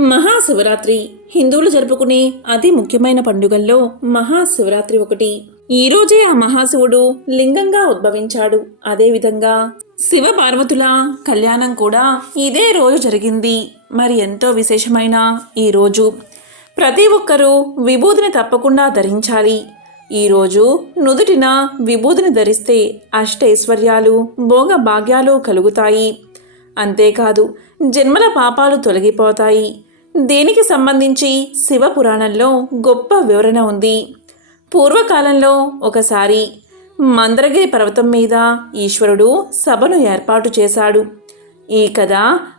మహాశివరాత్రి. హిందువులు జరుపుకునే అతి ముఖ్యమైన పండుగల్లో మహాశివరాత్రి ఒకటి. ఈ రోజే ఆ మహాశివుడు లింగంగా ఉద్భవించాడు. అదేవిధంగా శివ పార్వతుల కళ్యాణం కూడా ఇదే రోజు జరిగింది. మరి ఎంతో విశేషమైన ఈ రోజు? ప్రతి ఒక్కరూ విభూతిని తప్పకుండా ధరించాలి. ఈరోజు నుదుటిన విభూతిని ధరిస్తే అష్టైశ్వర్యాలు భోగ భాగ్యాలు కలుగుతాయి. అంతేకాదు జన్మల పాపాలు తొలగిపోతాయి. దీనికి సంబంధించి శివ పురాణంలో గొప్ప వివరణ ఉంది? పూర్వకాలంలో ఒకసారి మందరగిరి పర్వతం మీద ఈశ్వరుడు సభను ఏర్పాటు చేశాడు. ఈ కథ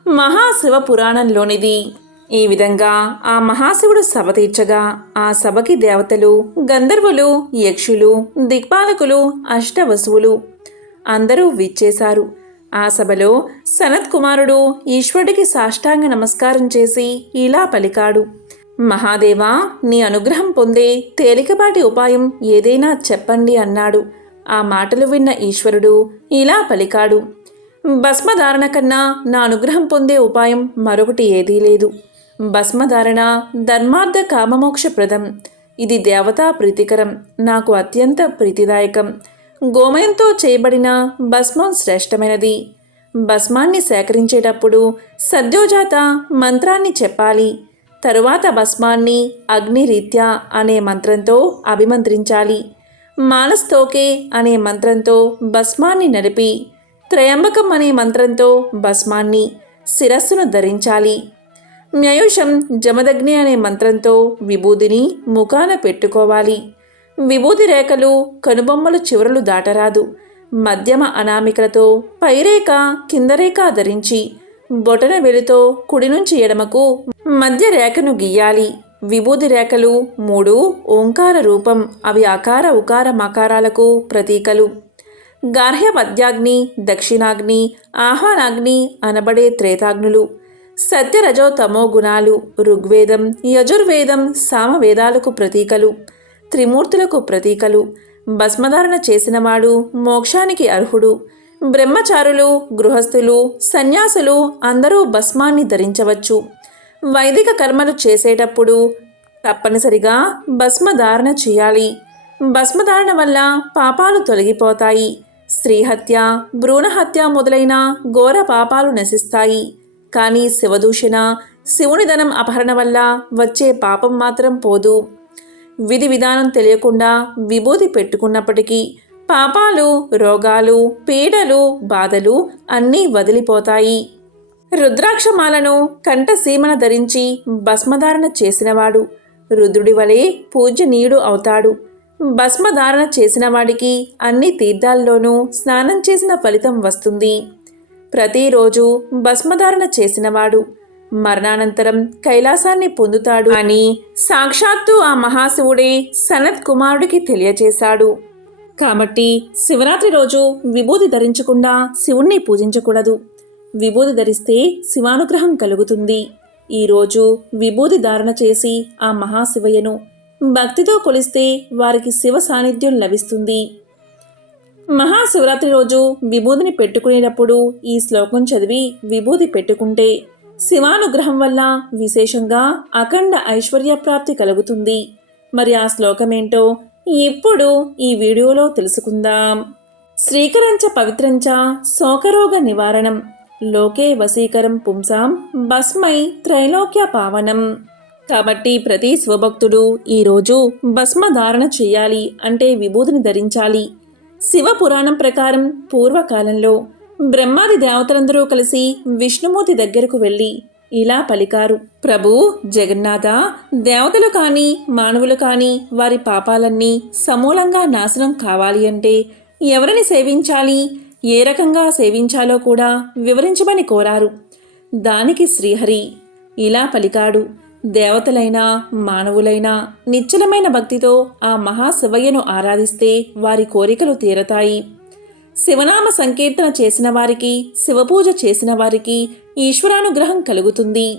మహాశివ పురాణంలోనిది ఈ విధంగా ఆ మహాశివుడు సభ తీర్చగా ఆ సభకి దేవతలు గంధర్వులు యక్షులు దిక్పాలకులు అష్టవసువులు అందరూ విచ్చేశారు. ఆ సభలో సనత్ కుమారుడు ఈశ్వరుడికి సాష్టాంగ నమస్కారం చేసి ఇలా పలికాడు. మహాదేవా నీ అనుగ్రహం పొందే తేలికపాటి ఉపాయం ఏదైనా చెప్పండి అన్నాడు. ఆ మాటలు విన్న ఈశ్వరుడు ఇలా పలికాడు. భస్మధారణ కన్నా నా అనుగ్రహం పొందే ఉపాయం మరొకటి ఏదీ లేదు. భస్మధారణ ధర్మార్థ కామమోక్షప్రదం ఇది దేవతా ప్రీతికరం. నాకు అత్యంత ప్రీతిదాయకం. గోమయంతో చేయబడిన భస్మం శ్రేష్టమైనది. భస్మాన్ని సేకరించేటప్పుడు సద్యోజాత మంత్రాన్ని చెప్పాలి. తరువాత భస్మాన్ని అగ్నిరీత్యా అనే మంత్రంతో అభిమంత్రించాలి. మానస్తోకే అనే మంత్రంతో భస్మాన్ని నడిపి త్రయంబకం అనే మంత్రంతో భస్మాన్ని శిరస్సును ధరించాలి. మ్యయుషం జమదగ్ని అనే మంత్రంతో విభూదిని ముఖాన పెట్టుకోవాలి. విభూది రేఖలు కనుబొమ్మల చివరలు దాటరాదు. మధ్యమ అనామికలతో పైరేఖ కిందరేఖ ధరించి బొటన వెలుతో కుడి నుంచి ఎడమకు మధ్య రేఖను గీయాలి. విభూది రేఖలు మూడు ఓంకార రూపం. అవి అకార ఉకార మకారాలకు ప్రతీకలు. గార్హ్య పద్యాగ్ని దక్షిణాగ్ని ఆహ్వానాగ్ని అనబడే త్రేతాగ్నులు. సత్యరజో తమో గుణాలు ఋగ్వేదం యజుర్వేదం సామవేదాలకు ప్రతీకలు. త్రిమూర్తులకు ప్రతీకలు. భస్మధారణ చేసినవాడు మోక్షానికి అర్హుడు. బ్రహ్మచారులు గృహస్థులు సన్యాసులు అందరూ భస్మాన్ని ధరించవచ్చు. వైదిక కర్మలు చేసేటప్పుడు తప్పనిసరిగా భస్మధారణ చేయాలి. భస్మధారణ వల్ల పాపాలు తొలగిపోతాయి. స్త్రీహత్య భ్రూణహత్య మొదలైన ఘోర పాపాలు నశిస్తాయి. కానీ శివదూషణ శివుని ధనం అపహరణ వల్ల వచ్చే పాపం మాత్రం పోదు. విధి విధానం తెలియకుండా విభూతి పెట్టుకున్నప్పటికీ పాపాలు రోగాలు పీడలు బాధలు అన్నీ వదిలిపోతాయి. రుద్రాక్షమాలను కంఠసీమన ధరించి భస్మధారణ చేసినవాడు రుద్రుడి వలె పూజనీయుడు అవుతాడు. భస్మధారణ చేసిన వాడికి అన్ని తీర్థాల్లోనూ స్నానం చేసిన ఫలితం వస్తుంది. ప్రతిరోజు భస్మధారణ చేసినవాడు మరణానంతరం కైలాసాన్ని పొందుతాడు అని సాక్షాత్తు ఆ మహాశివుడే సనత్ కుమారుడికి తెలియచేశాడు. కాబట్టి శివరాత్రి రోజు విభూతి ధరించకుండా శివుణ్ణి పూజించకూడదు. విభూతి ధరిస్తే శివానుగ్రహం కలుగుతుంది. ఈరోజు విభూతి ధారణ చేసి ఆ మహాశివయ్యను భక్తితో కొలిస్తే వారికి శివ సాన్నిధ్యం లభిస్తుంది. మహాశివరాత్రి రోజు విభూతిని పెట్టుకునేటప్పుడు ఈ శ్లోకం చదివి విభూతి పెట్టుకుంటే శివానుగ్రహం వల్ల విశేషంగా అఖండ ఐశ్వర్య ప్రాప్తి కలుగుతుంది. మరి ఆ శ్లోకమేంటో ఇప్పుడు ఈ వీడియోలో తెలుసుకుందాం. శ్రీకరంచ పవిత్రంచ శోకరోగ నివారణం. లోకే వశీకరం పుంసాం భస్మై త్రైలోక్య పావనం. కాబట్టి ప్రతి శివభక్తుడు ఈరోజు భస్మ ధారణ చేయాలి అంటే విభూతిని ధరించాలి. శివ పురాణం ప్రకారం పూర్వకాలంలో బ్రహ్మాది దేవతలందరూ కలిసి విష్ణుమూర్తి దగ్గరకు వెళ్ళి ఇలా పలికారు. ప్రభు జగన్నాథ దేవతలు కానీ మానవులు కానీ వారి పాపాలన్నీ సమూలంగా నాశనం కావాలి అంటే ఎవరిని సేవించాలి? ఏ రకంగా సేవించాలో కూడా వివరించమని కోరారు. దానికి శ్రీహరి ఇలా పలికాడు. దేవతలైనా మానవులైనా నిశ్చలమైన భక్తితో ఆ మహాశివయ్యను ఆరాధిస్తే వారి కోరికలు తీరతాయి. శివనామ సంకీర్తన చేసిన వారికి శివపూజ చేసిన వారికి ఈశ్వరానుగ్రహం కలుగుతుంది.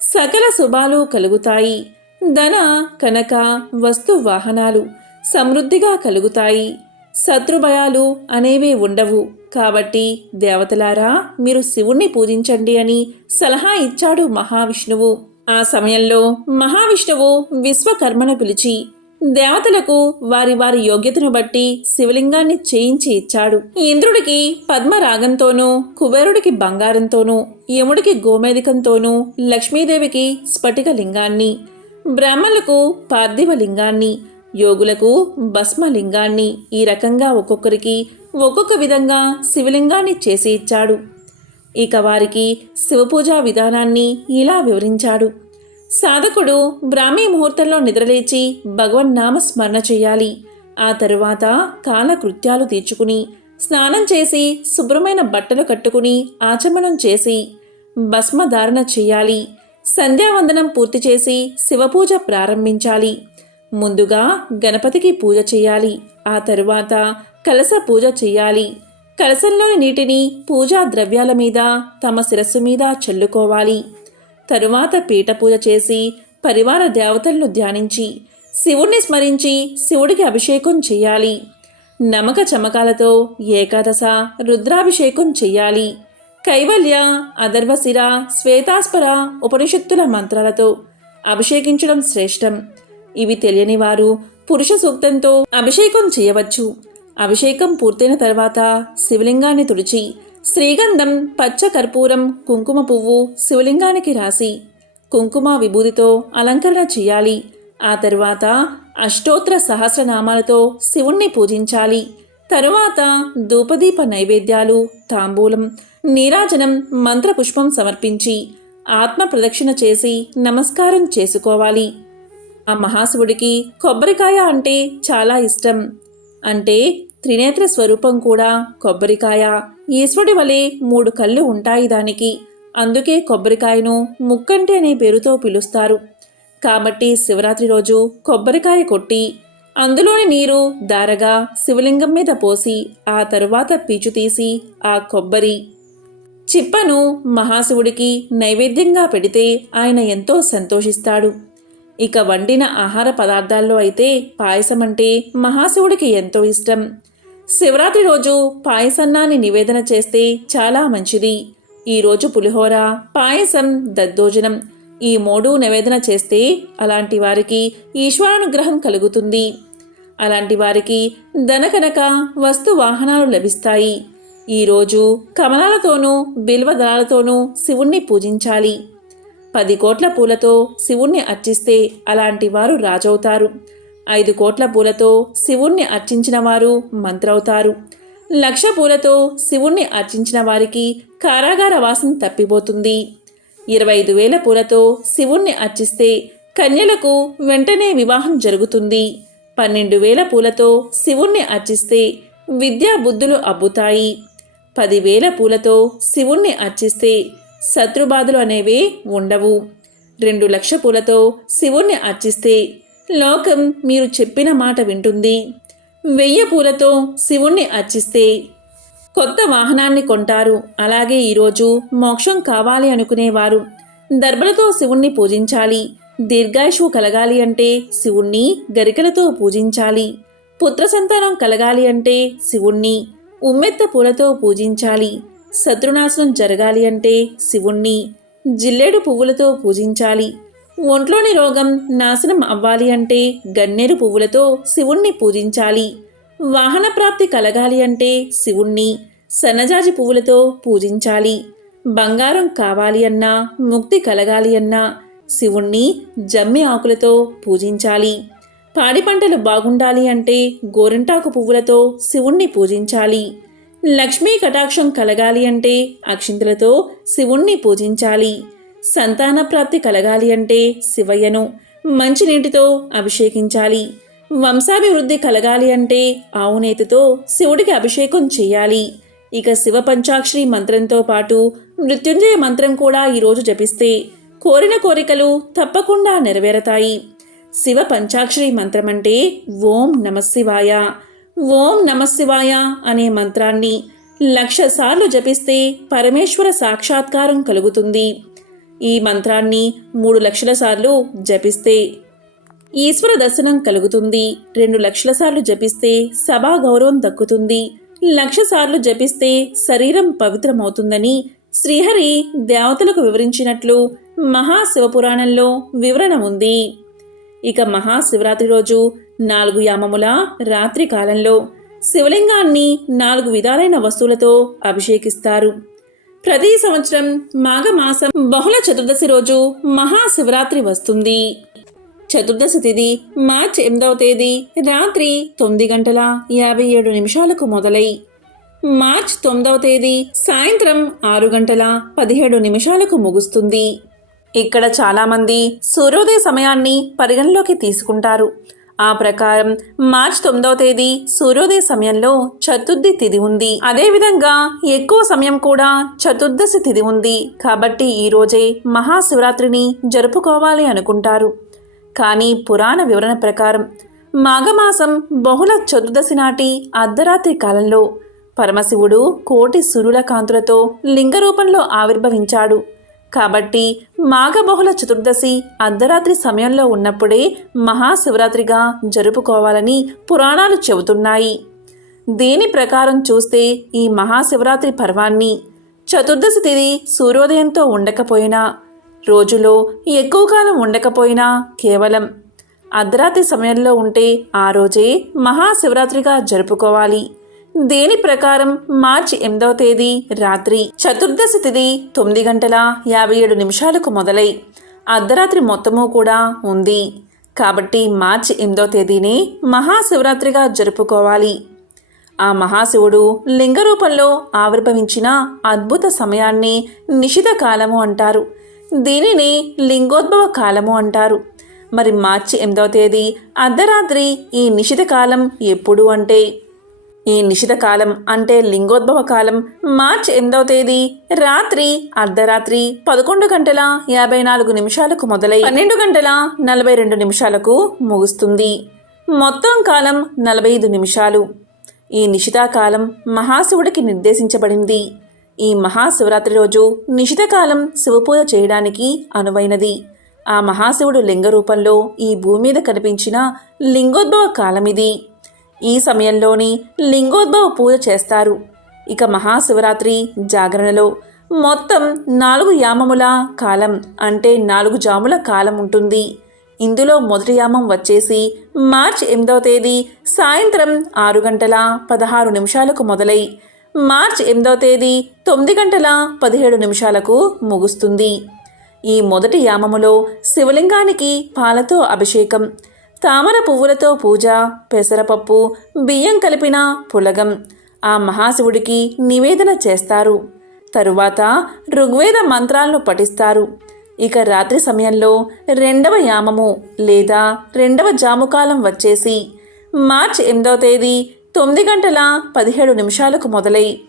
సకల శుభాలు కలుగుతాయి. ధన కనక వస్తు వాహనాలు సమృద్ధిగా కలుగుతాయి. శత్రుభయాలు అనేవే ఉండవు. కాబట్టి దేవతలారా మీరు శివుణ్ణి పూజించండి అని సలహా ఇచ్చాడు మహావిష్ణువు. ఆ సమయంలో మహావిష్ణువు విశ్వకర్మను పిలిచి దేవతలకు వారి వారి యోగ్యతను బట్టి శివలింగాన్ని చేయించి ఇచ్చాడు. ఇంద్రుడికి పద్మరాగంతోనూ కుబేరుడికి బంగారంతోనూ యముడికి గోమేధికంతోనూ లక్ష్మీదేవికి స్ఫటిక లింగాన్ని బ్రాహ్మణులకు పార్థివ లింగాన్ని యోగులకు భస్మలింగాన్ని ఈ రకంగా ఒక్కొక్కరికి ఒక్కొక్క విధంగా శివలింగాన్ని చేసి ఇచ్చాడు. ఇక వారికి శివపూజా విధానాన్ని ఇలా వివరించాడు. సాధకుడు బ్రాహ్మీ ముహూర్తంలో నిద్రలేచి భగవన్నామ స్మరణ చేయాలి. ఆ తరువాత కాలకృత్యాలు తీర్చుకుని స్నానం చేసి శుభ్రమైన బట్టలు కట్టుకుని ఆచమనం చేసి భస్మధారణ చేయాలి. సంధ్యావందనం పూర్తి చేసి శివపూజ ప్రారంభించాలి. ముందుగా గణపతికి పూజ చేయాలి. ఆ తరువాత కలస పూజ చేయాలి. కలసంలోని నీటిని పూజా ద్రవ్యాల మీద తమ శిరస్సు మీద చల్లుకోవాలి. తరువాత పీఠపూజ చేసి పరివార దేవతలను ధ్యానించి శివుణ్ణి స్మరించి శివుడికి అభిషేకం చేయాలి నమక చమకాలతో ఏకాదశ రుద్రాభిషేకం చెయ్యాలి. కైవల్య అదర్వశిర శ్వేతాస్పర ఉపనిషత్తుల మంత్రాలతో అభిషేకించడం శ్రేష్టం. ఇవి తెలియని వారు పురుష సూక్తంతో అభిషేకం చేయవచ్చు. అభిషేకం పూర్తయిన తర్వాత శివలింగాన్ని తుడిచి శ్రీగంధం పచ్చ కర్పూరం కుంకుమ పువ్వు శివలింగానికి రాసి కుంకుమ విభూతితో అలంకరణ చేయాలి. ఆ తరువాత అష్టోత్తర సహస్రనామాలతో శివుణ్ణి పూజించాలి. తరువాత ధూపదీప నైవేద్యాలు తాంబూలం నీరాజనం మంత్రపుష్పం సమర్పించి ఆత్మ ప్రదక్షిణ చేసి నమస్కారం చేసుకోవాలి. ఆ మహాశివుడికి కొబ్బరికాయ అంటే చాలా ఇష్టం. అంటే త్రినేత్ర స్వరూపం కూడా కొబ్బరికాయ. ఈశ్వరుడి వలె మూడు కళ్ళు ఉంటాయి దానికి. అందుకే కొబ్బరికాయను ముక్కంటి అనే పేరుతో పిలుస్తారు. కాబట్టి శివరాత్రి రోజు కొబ్బరికాయ కొట్టి అందులోని నీరు దారగా శివలింగం మీద పోసి ఆ తరువాత పీచు తీసి ఆ కొబ్బరి చిప్పను మహాశివుడికి నైవేద్యంగా పెడితే ఆయన ఎంతో సంతోషిస్తాడు. ఇక వండిన ఆహార పదార్థాల్లో అయితే పాయసం అంటే మహాశివుడికి ఎంతో ఇష్టం. శివరాత్రి రోజు పాయసన్నాన్ని నివేదన చేస్తే చాలా మంచిది. ఈరోజు పులిహోర పాయసం దద్దోజనం ఈ మూడు నివేదన చేస్తే అలాంటి వారికి ఈశ్వరానుగ్రహం కలుగుతుంది. అలాంటి వారికి ధనకనక వస్తు వాహనాలు లభిస్తాయి. ఈరోజు కమలాలతోనూ బిల్వదళాలతోనూ శివుణ్ణి పూజించాలి. పది కోట్ల పూలతో శివుణ్ణి అర్చిస్తే అలాంటి వారు రాజవుతారు. ఐదు కోట్ల పూలతో శివుణ్ణి అర్చించిన వారు మంత్రవుతారు. లక్ష పూలతో శివుణ్ణి అర్చించిన వారికి కారాగార వాసం తప్పిపోతుంది. ఇరవై ఐదు వేల పూలతో శివుణ్ణి అర్చిస్తే కన్యలకు వెంటనే వివాహం జరుగుతుంది. పన్నెండు వేల పూలతో శివుణ్ణి అర్చిస్తే విద్యా బుద్ధులు అబ్బుతాయి. పదివేల పూలతో శివుణ్ణి అర్చిస్తే శత్రుబాధలు అనేవే ఉండవు. రెండు లక్ష పూలతో శివుణ్ణి అర్చిస్తే లోకం మీరు చెప్పిన మాట వింటుంది. వెయ్యి పూలతో శివుణ్ణి అర్చిస్తే కొత్త వాహనాన్ని కొంటారు. అలాగే ఈరోజు మోక్షం కావాలి అనుకునేవారు. దర్భలతో శివుణ్ణి పూజించాలి. దీర్ఘాయుషు కలగాలి అంటే శివుణ్ణి గరికలతో పూజించాలి. పుత్ర సంతానం కలగాలి అంటే శివుణ్ణి ఉమ్మెత్త పూలతో పూజించాలి. శత్రునాశనం జరగాలి అంటే శివుణ్ణి జిల్లేడు పువ్వులతో పూజించాలి. ఒంట్లోని రోగం నాశనం అవ్వాలి అంటే గన్నేరు పువ్వులతో శివుణ్ణి పూజించాలి. వాహన ప్రాప్తి కలగాలి అంటే శివుణ్ణి సన్నజాజి పువ్వులతో పూజించాలి. బంగారం కావాలి అన్నా ముక్తి కలగాలి అన్నా శివుణ్ణి జమ్మి ఆకులతో పూజించాలి. పాడి పంటలు బాగుండాలి అంటే గోరింటాకు పువ్వులతో శివుణ్ణి పూజించాలి. లక్ష్మీ కటాక్షం కలగాలి అంటే అక్షింతలతో శివుణ్ణి పూజించాలి. సంతాన ప్రాప్తి కలగాలి అంటే శివయ్యను మంచినీటితో అభిషేకించాలి. వంశాభివృద్ధి కలగాలి అంటే ఆవునేతితో శివుడికి అభిషేకం చేయాలి. ఇక శివ పంచాక్షరి మంత్రంతో పాటు మృత్యుంజయ మంత్రం కూడా ఈరోజు జపిస్తే కోరిన కోరికలు తప్పకుండా నెరవేరతాయి. శివ పంచాక్షరి మంత్రమంటే ఓం నమశివాయ ఓం నమశివాయ అనే మంత్రాన్ని లక్ష సార్లు జపిస్తే పరమేశ్వర సాక్షాత్కారం కలుగుతుంది. ఈ మంత్రాన్ని మూడు లక్షల సార్లు జపిస్తే ఈశ్వర దర్శనం కలుగుతుంది. రెండు లక్షల సార్లు జపిస్తే సభా గౌరవం దక్కుతుంది. లక్ష సార్లు జపిస్తే శరీరం పవిత్రమవుతుందని శ్రీహరి దేవతలకు వివరించినట్లు మహాశివపురాణంలో వివరణ ఉంది. ఇక మహాశివరాత్రి రోజు నాలుగు యామముల రాత్రి కాలంలో శివలింగాన్ని నాలుగు విధాలైన వస్తువులతో అభిషేకిస్తారు. ప్రతి సంవత్సరం మాఘమాసం బహుళ చతుర్దశి రోజు మహాశివరాత్రి వస్తుంది. చతుర్దశి తిథి మార్చి ఎనిమిదవ తేదీ రాత్రి తొమ్మిది గంటల యాభై ఏడు నిమిషాలకు మొదలై మార్చ్ తొమ్మిదవ తేదీ సాయంత్రం ఆరు గంటల పదిహేడు నిమిషాలకు ముగుస్తుంది. ఇక్కడ చాలామంది సూర్యోదయ సమయాన్ని పరిగణలోకి తీసుకుంటారు. ఆ ప్రకారం మార్చ్ తొమ్మిదవ తేదీ సూర్యోదయ సమయంలో చతుర్థి తిథి ఉంది. అదేవిధంగా ఎక్కువ సమయం కూడా చతుర్దశి తిథి ఉంది. కాబట్టి ఈ రోజే మహాశివరాత్రిని జరుపుకోవాలి అనుకుంటారు. కానీ పురాణ వివరణ ప్రకారం మాఘమాసం బహుళ చతుర్దశి నాటి అర్ధరాత్రి కాలంలో పరమశివుడు కోటి సురుల కాంతులతో లింగ రూపంలో ఆవిర్భవించాడు. కాబట్టి మాఘబహుళ చతుర్దశి అర్ధరాత్రి సమయంలో ఉన్నప్పుడే మహాశివరాత్రిగా జరుపుకోవాలని పురాణాలు చెబుతున్నాయి. దీని ప్రకారం చూస్తే ఈ మహాశివరాత్రి పర్వాన్ని చతుర్దశి తిథి సూర్యోదయంతో ఉండకపోయినా రోజులో ఎక్కువ కాలం ఉండకపోయినా కేవలం అర్ధరాత్రి సమయంలో ఉంటే ఆ రోజే మహాశివరాత్రిగా జరుపుకోవాలి. దీని ప్రకారం మార్చి ఎనిమిదవ తేదీ రాత్రి చతుర్దశి తిథి తొమ్మిది గంటల యాభై ఏడు నిమిషాలకు మొదలై అర్ధరాత్రి మొత్తము కూడా ఉంది. కాబట్టి మార్చి ఎనిమిదవ తేదీని మహాశివరాత్రిగా జరుపుకోవాలి. ఆ మహాశివుడు లింగ రూపంలో ఆవిర్భవించిన అద్భుత సమయాన్ని నిషిత కాలము అంటారు. దీనిని లింగోద్భవ కాలము అంటారు. మరి మార్చి ఎనిమిదవ తేదీ అర్ధరాత్రి ఈ నిషిత కాలం ఎప్పుడు అంటే? ఈ నిషిత కాలం అంటే లింగోద్భవ కాలం మార్చ్ ఎనిమిదవ తేదీ రాత్రి అర్ధరాత్రి పదకొండు గంటల యాభై నాలుగు నిమిషాలకు మొదలై పన్నెండు గంటల నలభై రెండు నిమిషాలకు ముగుస్తుంది. మొత్తం కాలం నలభై ఐదు నిమిషాలు. ఈ నిషితాకాలం మహాశివుడికి నిర్దేశించబడింది. ఈ మహాశివరాత్రి రోజు నిషితకాలం శివపూజ చేయడానికి అనువైనది. ఆ మహాశివుడు లింగ రూపంలో ఈ భూమి మీద కనిపించిన లింగోద్భవ కాలమిది. ఈ సమయంలోని లింగోద్భవ పూజ చేస్తారు. ఇక మహాశివరాత్రి జాగరణలో మొత్తం నాలుగు యామముల కాలం అంటే నాలుగు జాముల కాలం ఉంటుంది. ఇందులో మొదటి యామం వచ్చేసి మార్చి ఎనిమిదవ తేదీ సాయంత్రం ఆరు గంటల పదహారు నిమిషాలకు మొదలై మార్చి ఎనిమిదవ తేదీ తొమ్మిది గంటల పదిహేడు నిమిషాలకు ముగుస్తుంది. ఈ మొదటి యామములో శివలింగానికి పాలతో అభిషేకం తామర పువ్వులతో పూజ పెసరపప్పు బియ్యం కలిపిన పులగం. ఆ మహాశివుడికి నివేదన చేస్తారు. తరువాత ఋగ్వేద మంత్రాలను పఠిస్తారు. ఇక రాత్రి సమయంలో రెండవ యామము లేదా రెండవ జాముకాలం వచ్చేసి మార్చి ఎనిమిదవ తేదీ తొమ్మిది గంటల పదిహేడు నిమిషాలకు మొదలై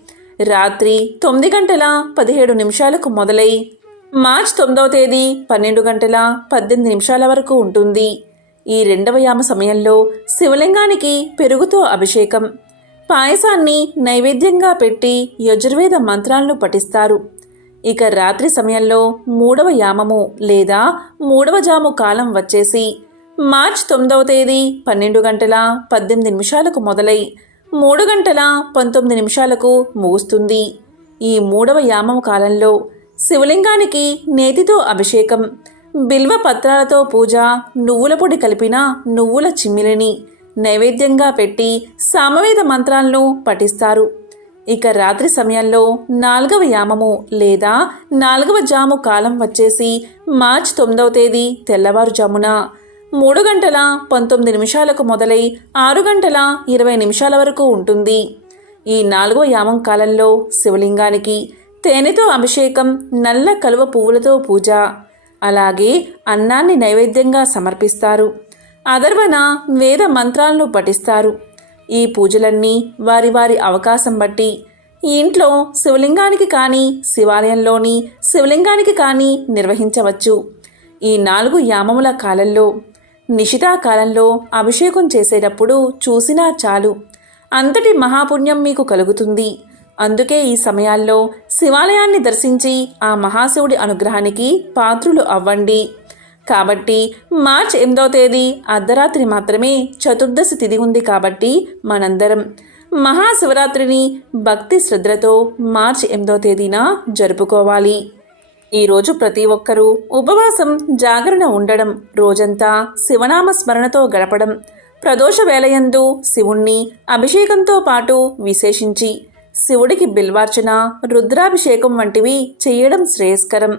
రాత్రి తొమ్మిది గంటల పదిహేడు నిమిషాలకు మొదలై మార్చి తొమ్మిదవ తేదీ పన్నెండు గంటల పద్దెనిమిది నిమిషాల వరకు ఉంటుంది. ఈ రెండవ యామ సమయంలో శివలింగానికి పెరుగుతో అభిషేకం. పాయసాన్ని నైవేద్యంగా పెట్టి యజుర్వేద మంత్రాలను పఠిస్తారు. ఇక రాత్రి సమయంలో మూడవ యామము లేదా మూడవ జాము కాలం వచ్చేసి మార్చ్ తొమ్మిదవ తేదీ పన్నెండు గంటల పద్దెనిమిది నిమిషాలకు మొదలై మూడు గంటల పంతొమ్మిది నిమిషాలకు ముగుస్తుంది. ఈ మూడవ యామం కాలంలో శివలింగానికి నేతితో అభిషేకం. బిల్వ పత్రాలతో పూజ నువ్వుల పొడి కలిపిన నువ్వుల చిమ్మిలిని నైవేద్యంగా పెట్టి సామవేద మంత్రాలను పఠిస్తారు. ఇక రాత్రి సమయంలో నాలుగవ యామము లేదా నాలుగవ జాము కాలం వచ్చేసి మార్చ్ తొమ్మిదవ తేదీ తెల్లవారుజామున. మూడు గంటల పంతొమ్మిది నిమిషాలకు మొదలై ఆరు గంటల ఇరవై నిమిషాల వరకు ఉంటుంది. ఈ నాలుగవ యామం కాలంలో శివలింగానికి తేనెతో అభిషేకం నల్ల కలువ పువ్వులతో పూజ. అలాగే అన్నాన్ని నైవేద్యంగా సమర్పిస్తారు. అదర్వన వేద మంత్రాలను పఠిస్తారు. ఈ పూజలన్నీ వారి వారి అవకాశం బట్టి ఇంట్లో శివలింగానికి కానీ శివాలయంలోని శివలింగానికి కానీ నిర్వహించవచ్చు. ఈ నాలుగు యామముల కాలంలో నిషితా కాలంలో అభిషేకం చేసేటప్పుడు చూసినా చాలు. అంతటి మహాపుణ్యం మీకు కలుగుతుంది. అందుకే ఈ సమయాల్లో శివాలయాన్ని దర్శించి ఆ మహాశివుడి అనుగ్రహానికి పాత్రులు అవ్వండి. కాబట్టి మార్చ్ ఎనిమిదవ తేదీ అర్ధరాత్రి మాత్రమే చతుర్దశి తిథి ఉంది కాబట్టి మనందరం మహాశివరాత్రిని భక్తి శ్రద్ధలతో మార్చి ఎనిమిదవ తేదీన జరుపుకోవాలి. ఈరోజు ప్రతి ఒక్కరూ ఉపవాసం జాగరణ ఉండడం రోజంతా శివనామ స్మరణతో గడపడం ప్రదోష వేలయందు శివుణ్ణి అభిషేకంతో పాటు విశేషించి శివుడికి బిల్వార్చన రుద్రాభిషేకం వంటివి చేయడం శ్రేయస్కరం.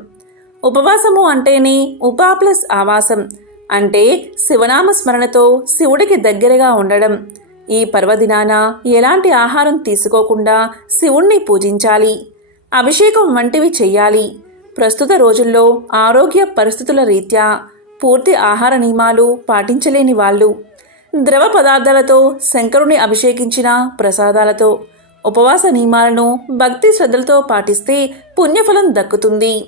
ఉపవాసము అంటేనే ఉపా ప్లస్ ఆవాసం అంటే శివనామ స్మరణతో శివుడికి దగ్గరగా ఉండడం. ఈ పర్వదినాన ఎలాంటి ఆహారం తీసుకోకుండా శివుణ్ణి పూజించాలి. అభిషేకం వంటివి చెయ్యాలి. ప్రస్తుత రోజుల్లో ఆరోగ్య పరిస్థితుల రీత్యా పూర్తి ఆహార నియమాలు పాటించలేని వాళ్ళు. ద్రవ పదార్థాలతో శంకరుని అభిషేకించిన ప్రసాదాలతో ఉపవాస నియమాలను భక్తి శ్రద్ధలతో పాటిస్తే పుణ్యఫలం దక్కుతుంది.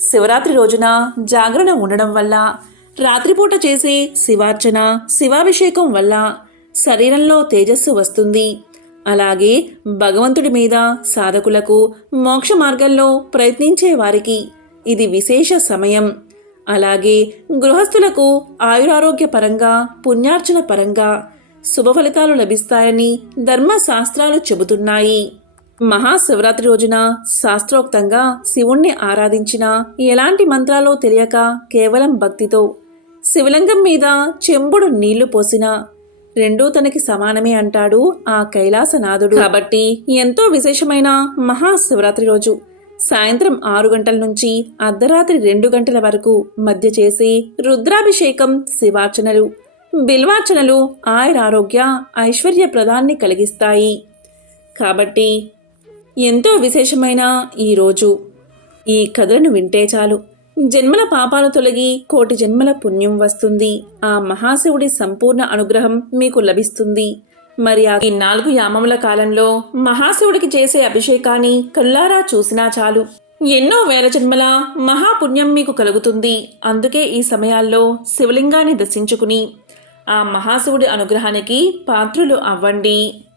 శివరాత్రి రోజున జాగరణ ఉండడం వల్ల రాత్రిపూట చేసే శివార్చన శివాభిషేకం వల్ల శరీరంలో తేజస్సు వస్తుంది. అలాగే భగవంతుడి మీద సాధకులకు మోక్ష మార్గంలో ప్రయత్నించే వారికి ఇది విశేష సమయం. అలాగే గృహస్థులకు ఆయురారోగ్య పరంగా పుణ్యార్చన పరంగా శుభ ఫలితాలు లభిస్తాయని ధర్మశాస్త్రాలు చెబుతున్నాయి. మహాశివరాత్రి రోజున శాస్త్రోక్తంగా శివుణ్ణి ఆరాధించిన ఎలాంటి మంత్రాలో తెలియక కేవలం భక్తితో శివలింగం మీద చెంబుడు నీళ్ళు పోసినా రెండూ తనకి సమానమే అంటాడు ఆ కైలాసనాథుడు. కాబట్టి ఎంతో విశేషమైన మహాశివరాత్రి రోజు సాయంత్రం ఆరు గంటల నుంచి అర్ధరాత్రి రెండు గంటల వరకు మధ్య చేసే రుద్రాభిషేకం శివార్చనలు బిల్వార్చనలు ఆయురారోగ్య ఐశ్వర్య ప్రదాన్ని కలిగిస్తాయి. కాబట్టి ఎంతో విశేషమైన ఈ రోజు. ఈ కథలను వింటే చాలు. జన్మల పాపాలు తొలగి కోటి జన్మల పుణ్యం వస్తుంది. ఆ మహాశివుడి సంపూర్ణ అనుగ్రహం మీకు లభిస్తుంది. మరి ఆ ఈ నాలుగు యామముల కాలంలో మహాశివుడికి చేసే అభిషేకాన్ని కల్లారా చూసినా చాలు. ఎన్నో వేల జన్మల మహాపుణ్యం మీకు కలుగుతుంది. అందుకే ఈ సమయాల్లో శివలింగాన్ని దర్శించుకుని ఆ మహాశివుడి అనుగ్రహానికి పాత్రులు అవ్వండి.